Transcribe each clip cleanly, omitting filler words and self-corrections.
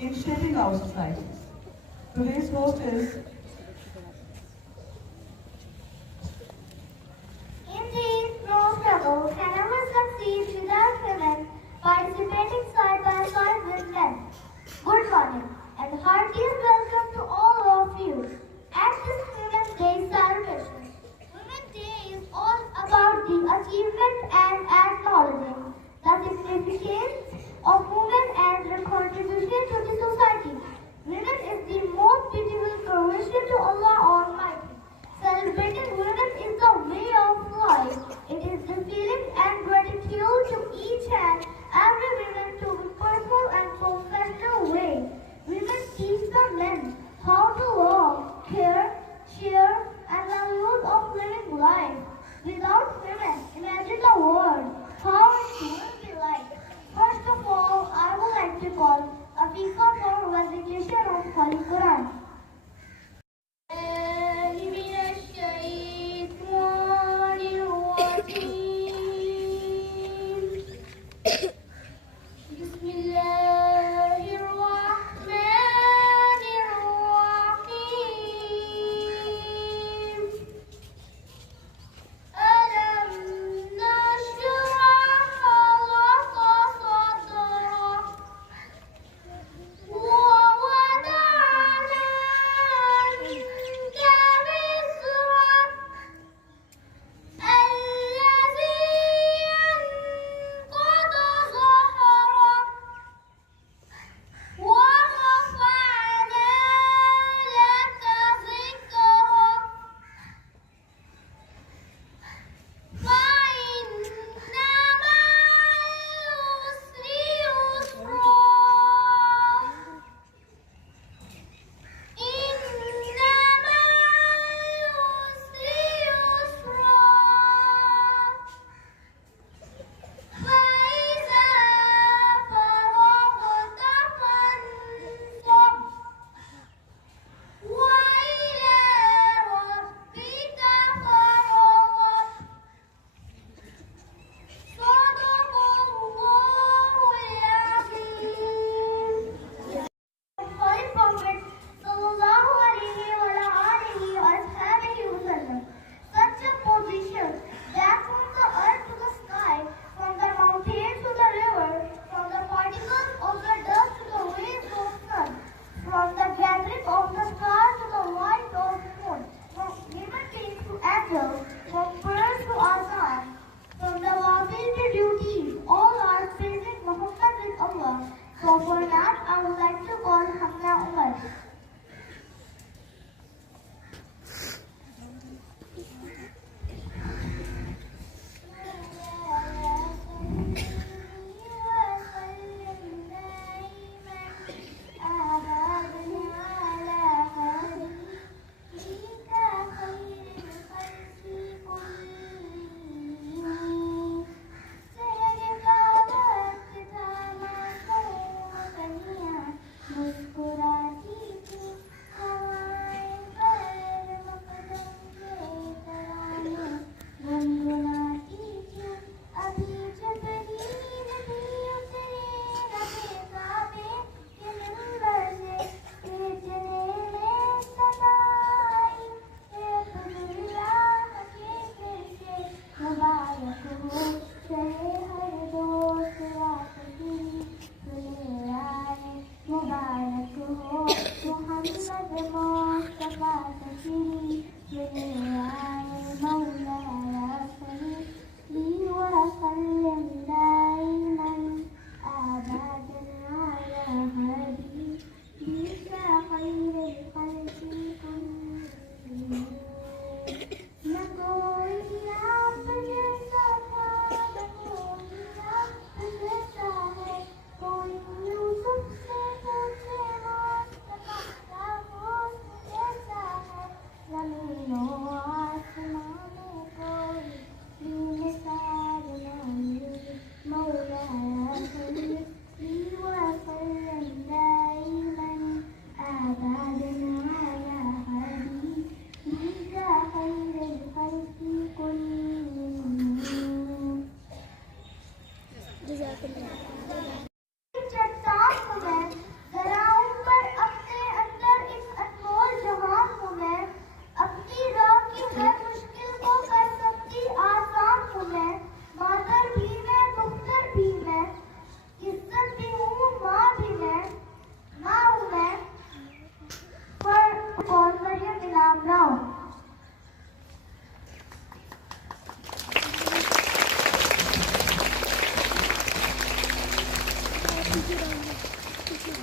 in shaping our societies. Today's host is Indeed, no struggle can ever succeed without women participating side by side with men. Good morning and heartiest welcome to all of you at this Women's Day celebration. Women's Day is all about the achievement and acknowledging the significance of women and their contribution to the society. Women is the most beautiful creation to Allah Almighty. Celebrating women is the way of life. It is the feeling and gratitude to each and every woman to be personal and professional way. Women teach the men how to love, care, share, and values of living life. Without women, imagine the world, how it would be like. First of all, I would like to call Afika for recitation of Holy Quran. من الشيطان الرجيم بسم الله الرحمن الرحيم ألم نشرح لك صدرك ووضعنا عنك وزرك الذي أنقض ظهرك ورفعنا لك ذكرك فإن مع العسر يسرا إن مع العسر يسرا فإذا فرغت فانصب وإلى ربك فارغب صدق الله العظيم. Holy Prophet sallallahu alaihi wa alihi wasallam. Such a position that from the earth to the sky, from the mountains to the river, from the particles of the dust to the rays of sun, from the gathering of the stars to the light of the moon, from human beings to angels, from birds to azan, from the wazir to duties, all are praising Muhammad with Allah. So for that, I would like to call Hamna Umar.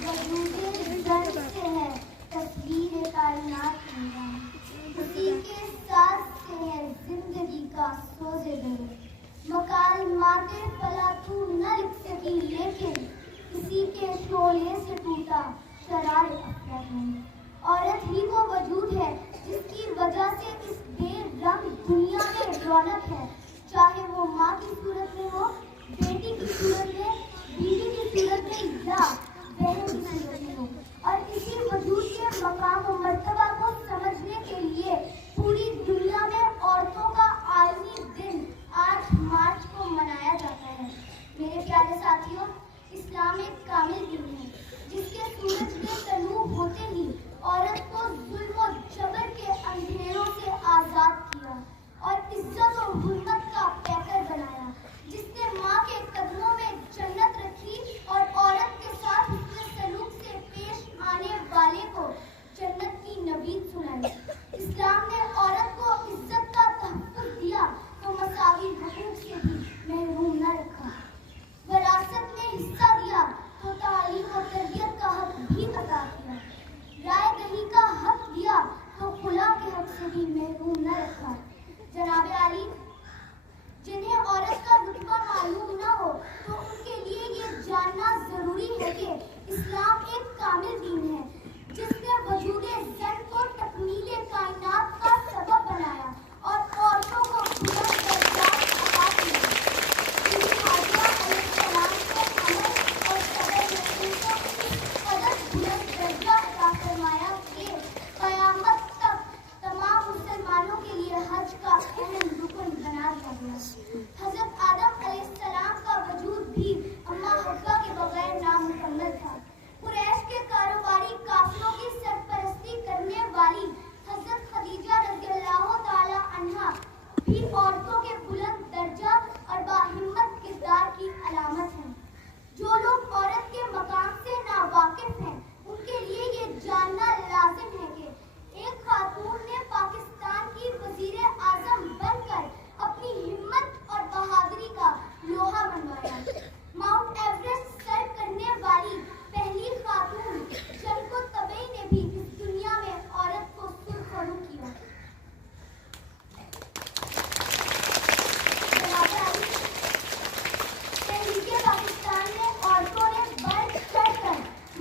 वजूदे जंग से है तस्वीर कायनात में, उसी के साथ से है जिंदगी का सोजे दिल। मकाल माते फला तू न लिख सकी, लेकिन इसी के शोले से टूटा शरार अफलातून। औरत ही वो वजूद है जिसकी वजह से इस बेरंग दुनिया में रौनक है, चाहे वो माँ की सूरत में हो, बेटी की सूरत में, बीवी की सूरत में या बहन की सूरत में हो। और इसी वजूद के मकाम और मर्तबा को समझने के लिए पूरी दुनिया में औरतों का आलमी दिन 8 मार्च को मनाया जाता है। मेरे प्यारे साथियों, इस्लाम एक कामिल दीन है जिसके सूरज में तलूब होते ही औरत को जुल्म और जबर के अंधेरों से आजाद किया और इज्जत और हुर्मत का पैकर बनाया, जिसने माँ के कदमों में जन्नत रखी और औरत के साथ उसके सलूक से पेश आने वाले को जन्नत की नवीद सुनाई। इस्लाम ने औरत को इज्जत का तहफ्फुज़ दिया तो मसावी हकूक से भी महरूम न रखा। विरासत में हिस्सा दिया तो तालीम और तरबियत का हक भी अता किया। राय दही का हक दिया तो खुला के हक से भी महरूम न रखा। जनाब आली, जिन्हें औरत का रुतबा मालूम न हो तो उनके लिए ये जानना जरूरी है कि इस्लाम एक कामिल दीन है जिसने वजूदे जन को तकमीले कायनात का सबब बनाया और औरतों को बुलंद दर्जात अता किया। बीबी हाजिरा अलैहिस्सलाम के अमल और सबर रसूल को इस कदर बुलंद दर्जा अता फरमाया कि क़यामत तक तमाम मुसलमानों के लिए हज का अहम रुकन बना दिया गया। हज़रत आदम अलैहिस्सलाम का वजूद भी अम्मा हव्वा के बगैर नामुकम्मल था। कुरैश के कारोबारी काफिलों की सरपरस्ती करने वाली हज़रत खदीजा रज़ियल्लाहु ताला अन्हा भी औरतों के बुलंद दर्जा और बाहिम्मत किरदार की अलामत हैं। जो लोग औरत के मकाम से नावाकिफ हैं, उनके लिए ये जानना लाजिम है कि एक खातून ने पाकिस्तान की वज़ीर आज़म बनकर अपनी हिम्मत और बहादुरी का लोहा मनवाया। माउंट एवरेस्ट सर करने वाली पहली खातून शल्को तबई ने भी इस दुनिया में औरत को सुरखरू किया। तहरीके पाकिस्तान में औरतों ने बढ़ चढ़कर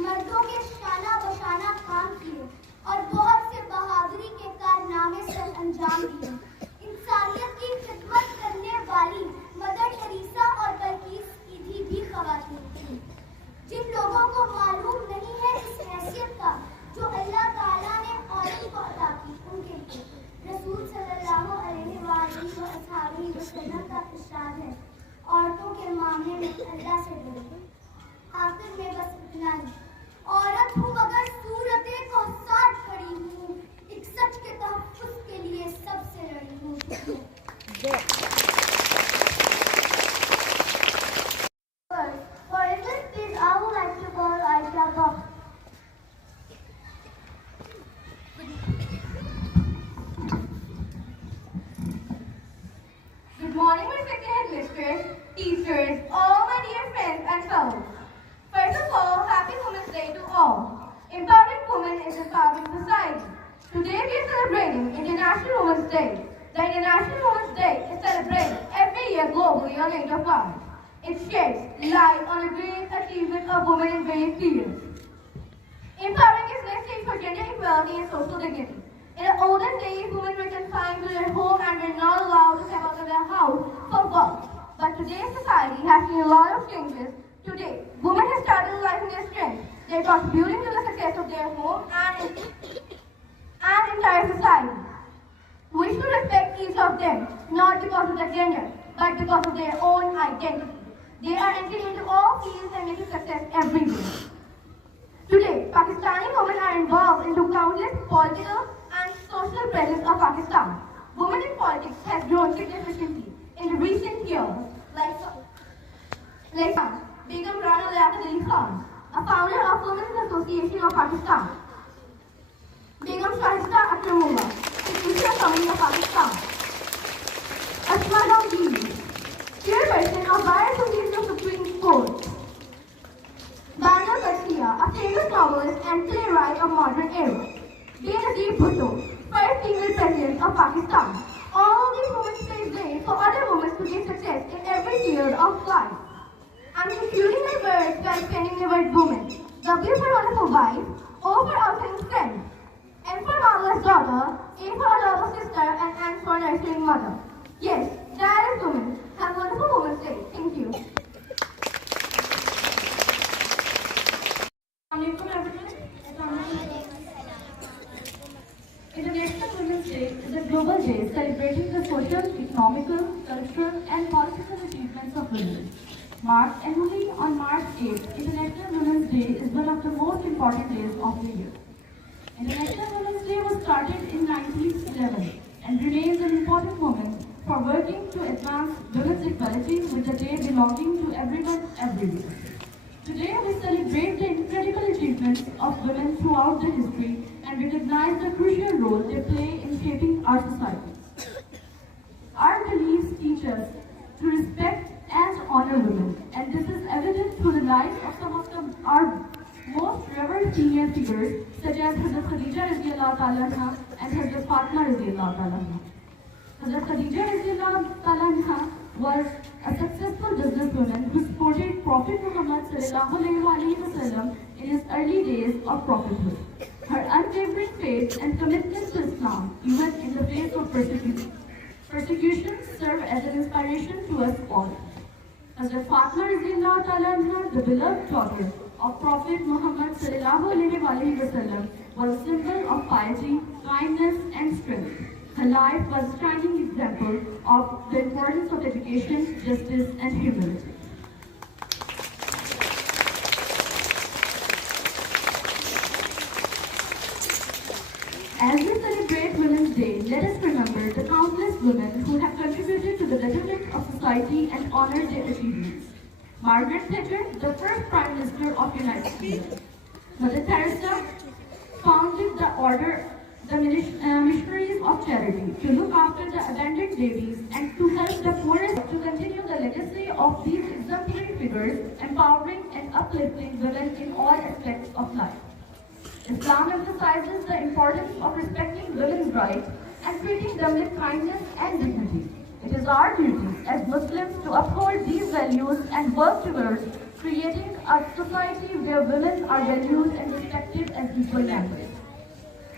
मर्दों के शाना बशाना काम किए और बहुत से बहादुरी के कारनामे सर अंजाम दिए। इंसानियत की खिदमत करने वाली मदर टेरेसा और बल्कीस की भी ख़वातीन थीं। जिन लोगों को मालूम नहीं है इस हैसियत का जो अल्लाह ताला ने औरत को अता की, उनके लिए रसूल सल्लल्लाहु अलैहि वसल्लम का इरशाद है, औरतों के मामले में अल्लाह से डरो। आखिर में बस इतना ही, औरत हूँ मगर सूरते को साथ खड़ी हूँ, एक सच के तहफ़्फ़ुज़ के लिए सबसे लड़ी हूँ। For instance, please, I would like to call Aisha Bob. Good morning, respected headmistress, teachers, all my dear friends and fellows. First of all, happy Women's Day to all. Empowering women is empowering society. Today we are celebrating International Women's Day. The International Women's Day is celebrated every year globally on 8th of March. It sheds light on a great achievement of women in various fields. Empowering is necessary for gender equality and social dignity. In the olden days, women were confined to their home and were not allowed to step out of their house for work. But today's society has seen a lot of changes. Today, women have started realizing their strength. They are contributing to the success of their home and entire society. We should respect each of them, not because of their gender, but because of their own identity. They are entering into all fields and making success everywhere. Today, Pakistani women are involved into countless political and social presence of Pakistan. Women in politics has grown significantly in the recent years, like Begum Rana Liaquat Ali Khan, a founder of Women's Association of Pakistan. Begum Shahista Akramullah, the Teacher Committee of Pakistan. Asma Dawdi, chairperson of Bar Association of Supreme Court. Bar India, a famous novelist and playwright of modern era. Benazir Bhutto, first female president of Pakistan. All of these women paved way for other women to get success in every field of life. I'm concluding my words by spelling the word woman. W for wonderful wife, O for outstanding friend, M for marvelous daughter, A for adorable sister, and N for nurturing mother. Yes, that is woman. Have a wonderful Women's Day. Thank you. Assalamualaikum everyone. International Women's Day is a global day celebrating the social, economical, cultural and political achievements of women. Marked annually on March 8th, International Women's Day is one of the most important days of the year. International Women's Day was started in 1911 and remains an important moment for working to advance women's equality with the day belonging to everyone everywhere. Today we celebrate the incredible achievements of women throughout the history and recognize the crucial role they play in shaping our society. Our beliefs teach us to respect and honor women, and this is evident through the lives of some of our most revered female figures such as Hazrat Khadija radiallahu ta'ala anha and Hazrat Fatima radiallahu ta'ala anha. Hazrat Khadija radiallahu ta'ala anha was a successful businesswoman who supported Prophet Muhammad sallallahu alaihi wasallam in his early days of prophethood. Her unwavering faith and commitment to Islam, even in the face of persecution, serve as an inspiration to us all. Hazrat Fatima radiallahu ta'ala anha, the beloved daughter of Prophet Muhammad sallallahu alaihi wasallam, was a symbol of piety, kindness, and strength. Her life was a shining example of the importance of education, justice, and humility. As we celebrate Women's Day, let us remember the countless women who have contributed to the betterment of society and honor their achievements. Margaret Thatcher, the first Prime Minister of the United States. Mother Teresa founded the Missionaries of Charity to look after the abandoned babies and to help the poorest. To continue the legacy of these exemplary figures, empowering and uplifting women in all aspects of life. Islam emphasizes the importance of respecting women's rights and treating them with kindness and dignity. It is our duty as Muslims to uphold these values and work towards creating a society where women are valued and respected as equal members.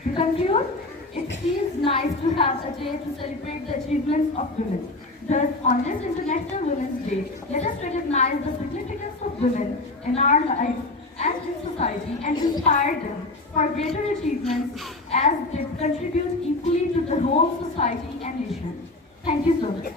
To conclude, it feels nice to have a day to celebrate the achievements of women. Thus, on this International Women's Day, let us recognize the significance of women in our lives and in society and inspire them for greater achievements as they contribute equally to the whole society and nation. Thank you so much.